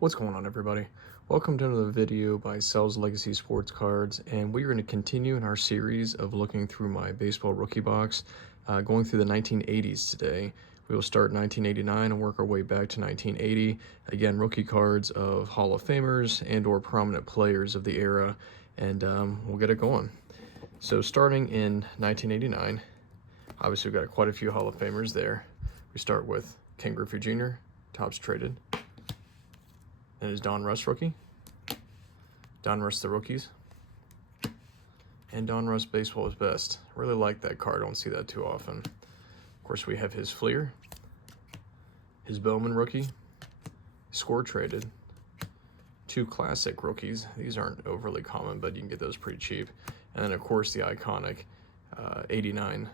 What's going on, everybody? Welcome to another video by Sells Legacy Sports Cards, and we're going to continue in our series of looking through my baseball rookie box, going through the 1980s today. We will start 1989 and work our way back to 1980. Again, rookie cards of Hall of Famers and or prominent players of the era, and we'll get it going. So starting in 1989, obviously we've got quite a few Hall of Famers there. We start with Ken Griffey Jr., Topps traded. That is Don Russ rookie, Donruss the rookies, and Donruss baseball is best. Really like that card, don't see that too often. Of course, we have his Fleer, his Bowman rookie, score traded, two classic rookies. These aren't overly common, but you can get those pretty cheap. And then, of course, the iconic 89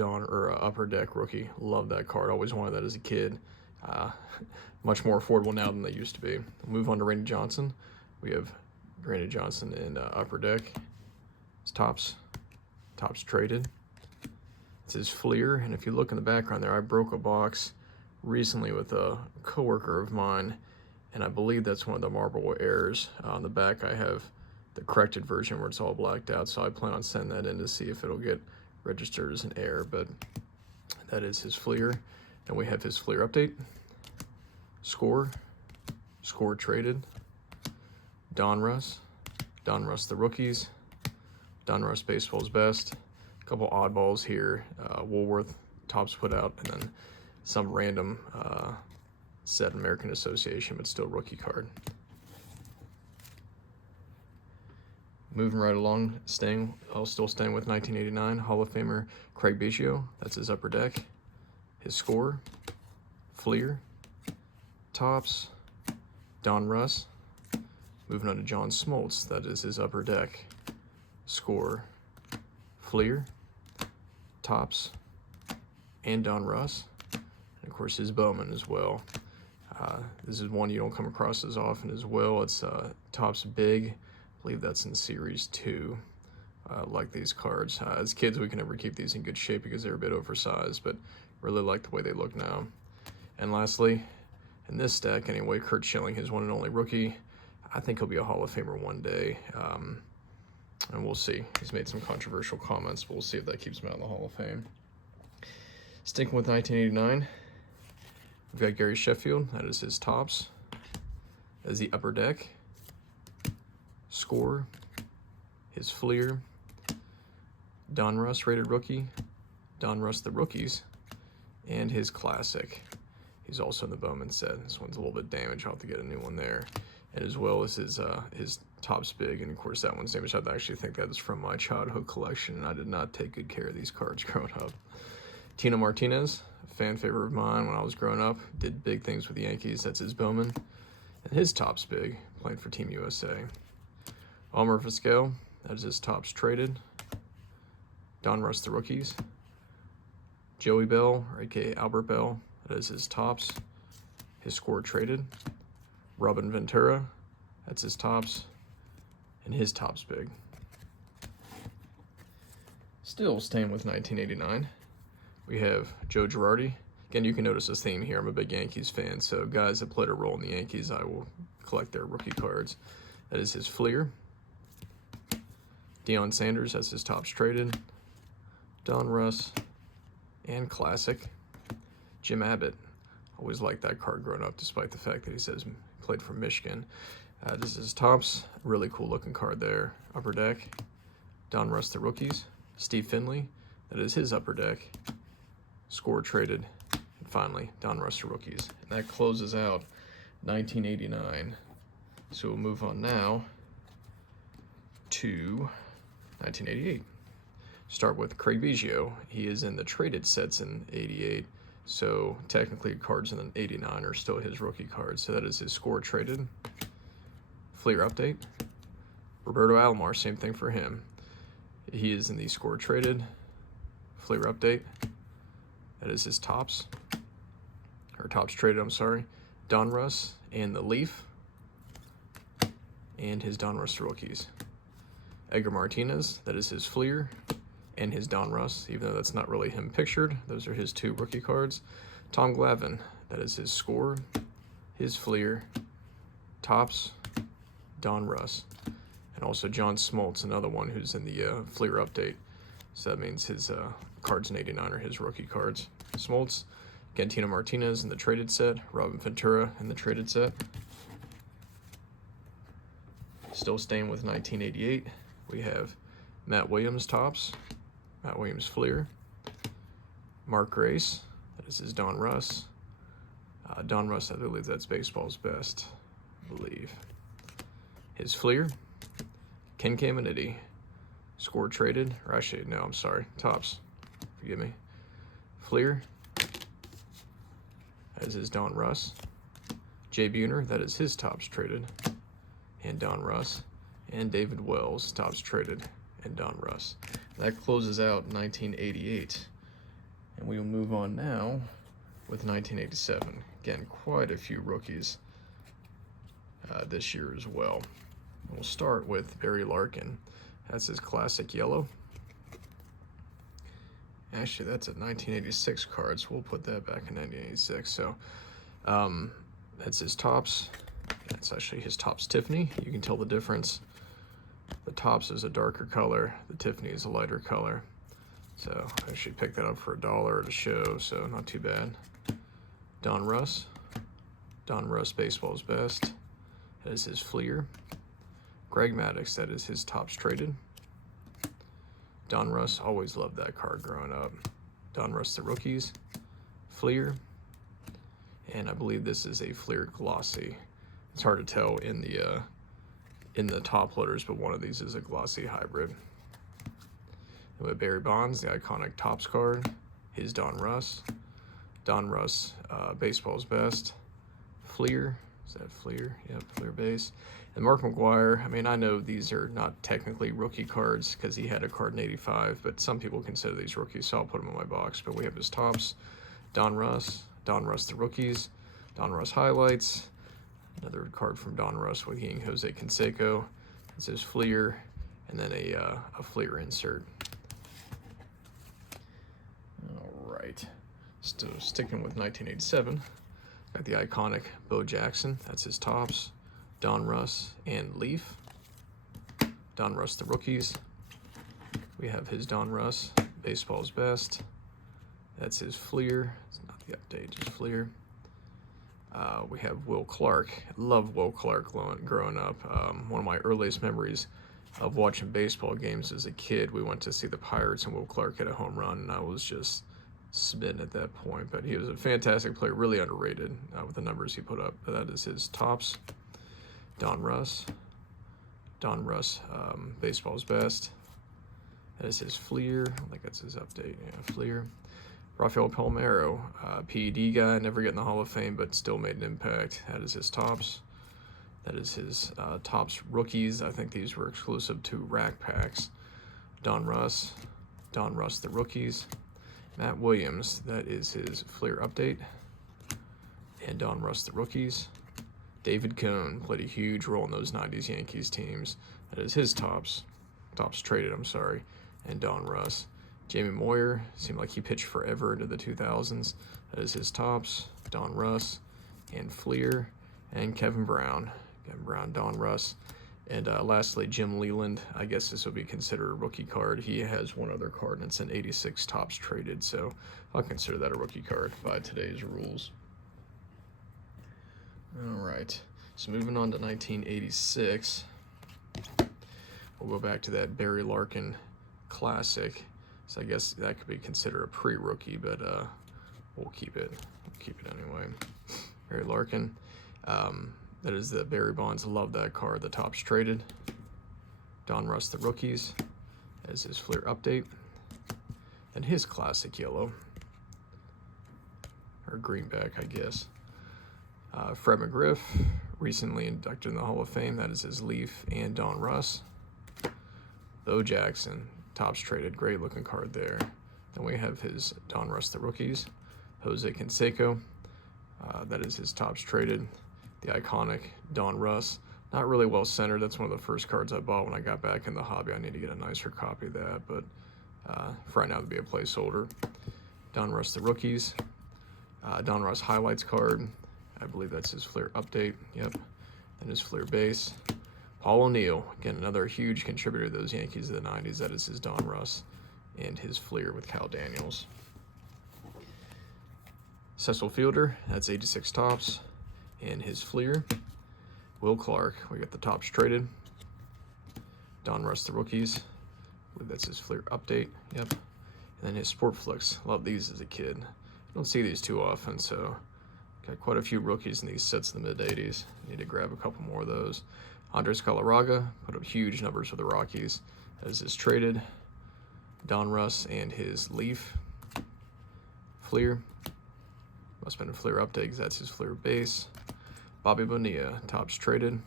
Upper Deck rookie. Love that card, always wanted that as a kid. Much more affordable now than they used to be. We'll move on to Randy Johnson. We have Randy Johnson in Upper Deck. It's Topps traded. It's his Fleer, and if you look in the background there, I broke a box recently with a coworker of mine, and I believe that's one of the marble errors. On the back I have the corrected version where it's all blacked out, so I plan on sending that in to see if it'll get registered as an error, but that is his Fleer. And we have his Fleer update, score traded, Donruss the rookies, Donruss baseball's best, a couple oddballs here, Woolworth Topps put out, and then some random set American Association, but still rookie card. Moving right along, still staying with 1989, Hall of Famer Craig Biggio, that's his Upper Deck, his score, Fleer, Topps, Donruss. Moving on to John Smoltz, that is his Upper Deck, score, Fleer, Topps, and Donruss. And of course his Bowman as well. This is one you don't come across as often as well. It's Topps Big. I believe that's in Series 2. Like these cards. As kids, we can never keep these in good shape because they're a bit oversized, but really like the way they look now. And lastly, in this stack anyway, Curt Schilling, his one and only rookie. I think he'll be a Hall of Famer one day, and we'll see. He's made some controversial comments, but we'll see if that keeps him out of the Hall of Fame. Sticking with 1989, we've got Gary Sheffield. That is his Topps. That is the Upper Deck, score, his Fleer, Donruss rated rookie, Donruss the rookies, and his classic. He's also in the Bowman set. This one's a little bit damaged. I'll have to get a new one there. And as well as his Topps Big, and of course that one's damaged. I actually think that is from my childhood collection, and I did not take good care of these cards growing up. Tino Martinez, a fan favorite of mine when I was growing up, did big things with the Yankees. That's his Bowman. And his Topps Big, playing for Team USA. Elmer Vizquel, that is his Topps traded. Donruss the rookies. Joey Bell, or aka Albert Bell, that is his Topps. His score traded. Robin Ventura, that's his Topps. And his Topps Big. Still staying with 1989, we have Joe Girardi. Again, you can notice this theme here. I'm a big Yankees fan, so guys that played a role in the Yankees, I will collect their rookie cards. That is his Fleer. Deion Sanders, that's his Topps traded. Donruss, and classic. Jim Abbott, always liked that card growing up, despite the fact that he says played for Michigan. This is Topps, really cool looking card there. Upper Deck, Donruss the rookies. Steve Finley, that is his Upper Deck. Score traded, and finally Donruss the rookies. And that closes out 1989. So we'll move on now to 1988. Start with Craig Biggio. He is in the traded sets in 88, so technically cards in 89 are still his rookie cards. So that is his score traded. Fleer update. Roberto Alomar, same thing for him. He is in the score traded. Fleer update. That is his Topps, or Topps traded, I'm sorry. Donruss and the Leaf, and his Donruss rookies. Edgar Martinez, that is his Fleer, and his Donruss, even though that's not really him pictured. Those are his two rookie cards. Tom Glavine, that is his score, his Fleer, Topps, Donruss. And also John Smoltz, another one who's in the Fleer update. So that means his cards in 89 are his rookie cards. Smoltz, Gantino Martinez in the traded set, Robin Ventura in the traded set. Still staying with 1988, we have Matt Williams Topps, Matt Williams Fleer, Mark Grace, that is his Donruss. Donruss, I believe that's baseball's best, I believe. His Fleer, Ken Caminiti, score traded, or actually, no, I'm sorry, Topps, forgive me. Fleer, that is his Donruss. Jay Buhner, that is his Topps traded, and Donruss. And David Wells, Topps traded, and Donruss. That closes out 1988. And we will move on now with 1987. Again, quite a few rookies this year as well. We'll start with Barry Larkin. That's his classic yellow. Actually, that's a 1986 card, so we'll put that back in 1986. So that's his Topps. That's actually his Topps Tiffany. You can tell the difference. The Topps is a darker color, the Tiffany is a lighter color. So I actually picked that up for $1 at a show, so not too bad. Donruss. Donruss, baseball's best. That is his Fleer. Greg Maddux, that is his Topps traded. Donruss, always loved that card growing up. Donruss, the rookies. Fleer. And I believe this is a Fleer glossy. It's hard to tell in the top loaders, but one of these is a glossy hybrid. And with Barry Bonds, the iconic Topps card, his Donruss. Donruss, baseball's best. Fleer, is that Fleer? Yep, Fleer base. And Mark McGwire, I mean, I know these are not technically rookie cards because he had a card in 85, but some people consider these rookies, so I'll put them in my box. But we have his Topps, Donruss, Donruss the rookies, Donruss highlights, another card from Donruss with King Jose Canseco. This is Fleer, and then a Fleer insert. All right, still sticking with 1987. Got the iconic Bo Jackson. That's his Topps, Donruss, and Leaf. Donruss the rookies. We have his Donruss, baseball's best. That's his Fleer. It's not the update, just Fleer. We have Will Clark. Love Will Clark growing up. One of my earliest memories of watching baseball games as a kid, we went to see the Pirates and Will Clark hit a home run, and I was just smitten at that point. But he was a fantastic player, really underrated with the numbers he put up. But that is his Topps, Donruss. Donruss, baseball's best. That is his Fleer. I think that's his update. Yeah, Fleer. Rafael Palmeiro, PED guy, never getting the Hall of Fame, but still made an impact. That is his Topps. That is his Topps rookies. I think these were exclusive to rack packs. Donruss, Donruss the rookies. Matt Williams, that is his Fleer update. And Donruss the rookies. David Cone played a huge role in those 90s Yankees teams. That is his Topps. Topps traded, I'm sorry. And Donruss. Jamie Moyer, seemed like he pitched forever into the 2000s. That is his Topps, Donruss, and Fleer, and Kevin Brown. Kevin Brown, Donruss. And lastly, Jim Leland. I guess this would be considered a rookie card. He has one other card, and it's an 86 Topps traded, so I'll consider that a rookie card by today's rules. All right, so moving on to 1986. We'll go back to that Barry Larkin Classic. So I guess that could be considered a pre-rookie, but we'll keep it. We'll keep it anyway. Barry Larkin. That is the Barry Bonds. Love that card. The Topps traded. Donruss the rookies. As his Fleer update. And his classic yellow. Or greenback, I guess. Fred McGriff, recently inducted in the Hall of Fame. That is his Leaf and Donruss. Bo Jackson. Topps traded, great looking card there. Then we have his Donruss the rookies, Jose Canseco. That is his Topps traded. The iconic Donruss, not really well centered. That's one of the first cards I bought when I got back in the hobby. I need to get a nicer copy of that, but for right now to be a placeholder. Donruss the rookies, Donruss highlights card. I believe that's his Fleer update. Yep. and his Fleer base. Paul O'Neill, again, another huge contributor to those Yankees of the 90s. That is his Donruss and his Fleer with Cal Daniels. Cecil Fielder, that's 86 Topps, and his Fleer. Will Clark, we got the Topps traded. Donruss, the rookies. I believe that's his Fleer update. Yep. And then his Sportflix. Love these as a kid. Don't see these too often, so got quite a few rookies in these sets in the mid-80s. Need to grab a couple more of those. Andres Galarraga put up huge numbers for the Rockies. As is traded. Donruss and his Leaf. Fleer. Must have been a Fleer update because that's his Fleer base. Bobby Bonilla, Topps traded.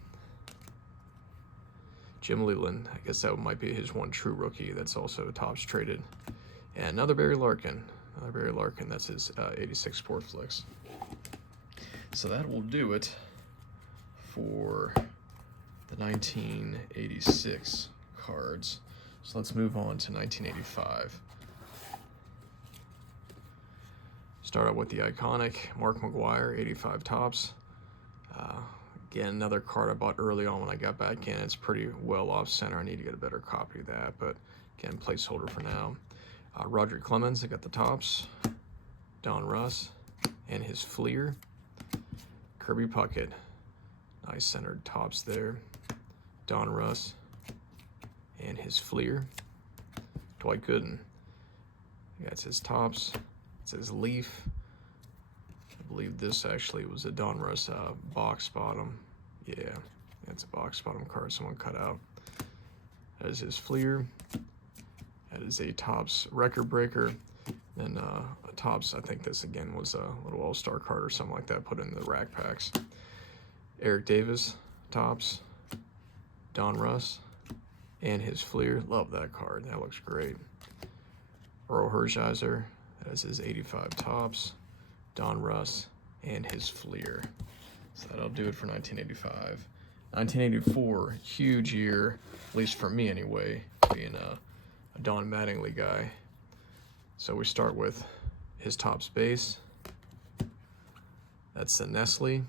Jim Leyland, I guess that might be his one true rookie that's also Topps traded. And another Barry Larkin. That's his 86 Sportflix. So that will do it for the 1986 cards. So let's move on to 1985. Start out with the iconic Mark McGwire, 85 Topps. Again, another card I bought early on when I got back in. It's pretty well off center. I need to get a better copy of that, but again, placeholder for now. Roger Clemens, I got the Topps. Donruss and his Fleer. Kirby Puckett, nice centered Topps there. Donruss and his Fleer. Dwight Gooden, that's his Topps. It says Leaf. I believe this actually was a Donruss box bottom. Yeah, that's a box bottom card someone cut out. That is his Fleer. That is a Topps record breaker. Then a Topps, I think this again was a little all-star card or something like that put in the rack packs. Eric Davis, Topps. Donruss and his Fleer. Love that card. That looks great. Earl Hershiser, that is his 85 Topps. Donruss and his Fleer. So that'll do it for 1985. 1984, huge year, at least for me anyway, being a Don Mattingly guy. So we start with his Topps base. That's the Nestle.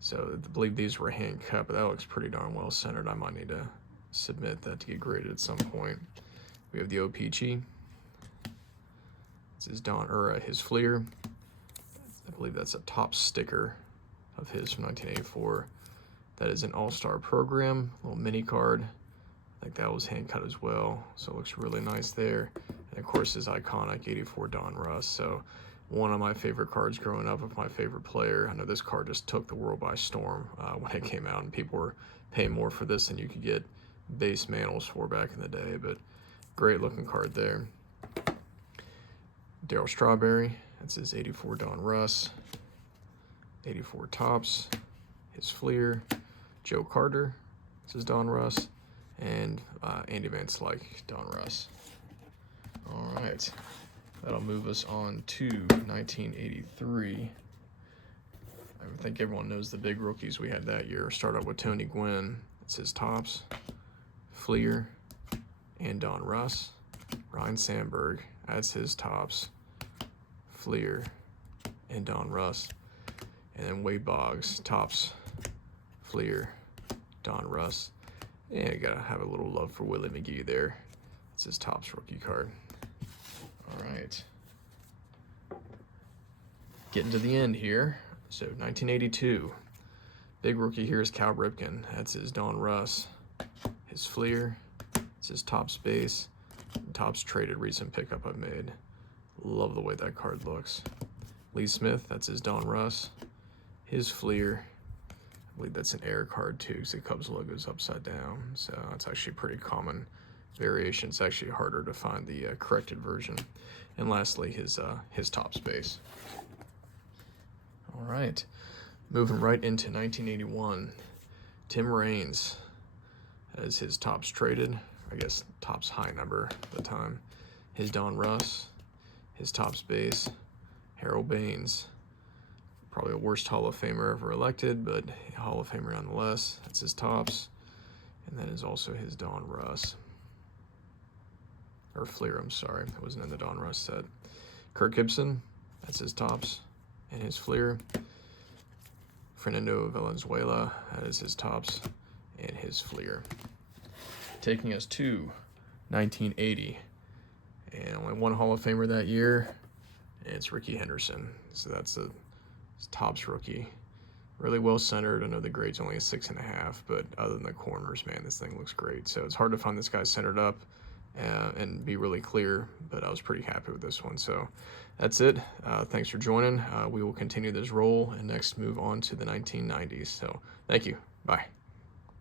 So I believe these were hand cut, but that looks pretty darn well centered. I might need to submit that to get graded at some point. We have the O-Pee-Chee. This is his Fleer. I believe that's a Topps sticker of his from 1984. That is an all-star program, little mini card. I think that was hand cut as well, so it looks really nice there. And of course his iconic 84 Donruss. So one of my favorite cards growing up of my favorite player. I know this card just took the world by storm when it came out, and people were paying more for this than you could get base Mantles for back in the day, but great looking card there. Darryl Strawberry, that's his 84 Donruss. 84 Topps, his Fleer. Joe Carter, this is Donruss. And Andy Van Slyke, Donruss. All right, that'll move us on to 1983. I think everyone knows the big rookies we had that year. Start out with Tony Gwynn. It's his Topps, Fleer, and Donruss. Ryan Sandberg, that's his Topps, Fleer, and Donruss. And then Wade Boggs, Topps, Fleer, Donruss. And you gotta have a little love for Willie McGee there. It's his Topps rookie card. All right. Getting to the end here. So 1982. Big rookie here is Cal Ripken. That's his Donruss. His Fleer. It's his Topps base. Topps traded recent pickup I've made. Love the way that card looks. Lee Smith, that's his Donruss. His Fleer. I believe that's an air card too, because the Cubs logo is upside down. So it's actually a pretty common variation. It's actually harder to find the corrected version. And lastly, his Topps base. All right, moving right into 1981. Tim Raines as his Topps traded, I guess Topps high number at the time. His Donruss, his Topps base. Harold Baines, probably the worst Hall of Famer ever elected, but Hall of Famer nonetheless. That's his Topps. And that is also his Donruss. Or Fleer, I'm sorry. That wasn't in the Donruss set. Kirk Gibson, that's his Topps and his Fleer. Fernando Valenzuela. That is his tops and his Fleer. Taking us to 1980. And only one Hall of Famer that year, and it's Rickey Henderson. So that's a tops rookie. Really well centered. I know the grade's only a 6.5, but other than the corners, man, this thing looks great. So it's hard to find this guy centered up and be really clear, but I was pretty happy with this one. So that's it. Thanks for joining. We will continue this roll and next move on to the 1990s. So thank you. Bye.